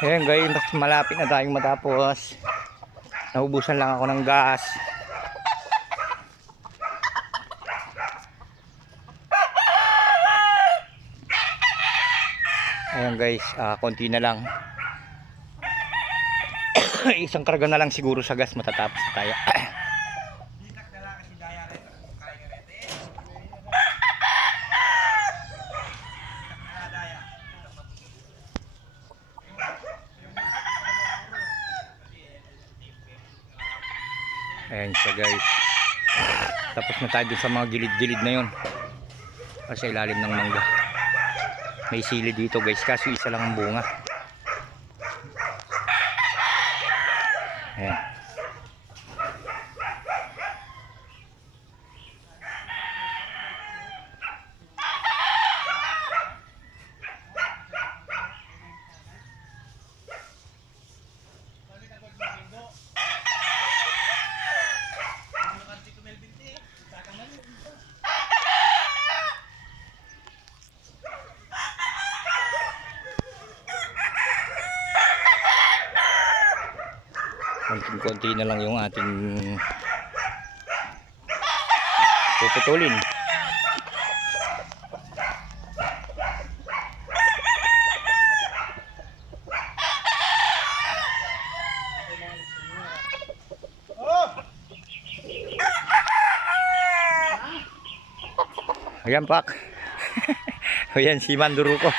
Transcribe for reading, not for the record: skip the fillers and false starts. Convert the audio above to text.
Ayan guys, malapit na tayong matapos. Naubusan lang ako ng gas. Ayan guys, konti na lang. Isang karga na lang siguro sa gas, matatapos na tayo. Ayan siya guys. Tapos na tayo dun sa mga gilid-gilid na yun. Sa ilalim ng mangga. May sili dito guys, kaso isa lang ang bunga. Ayan. Konti na lang yung ating puputulin. Ayan pak. Ayan si Manduro ko.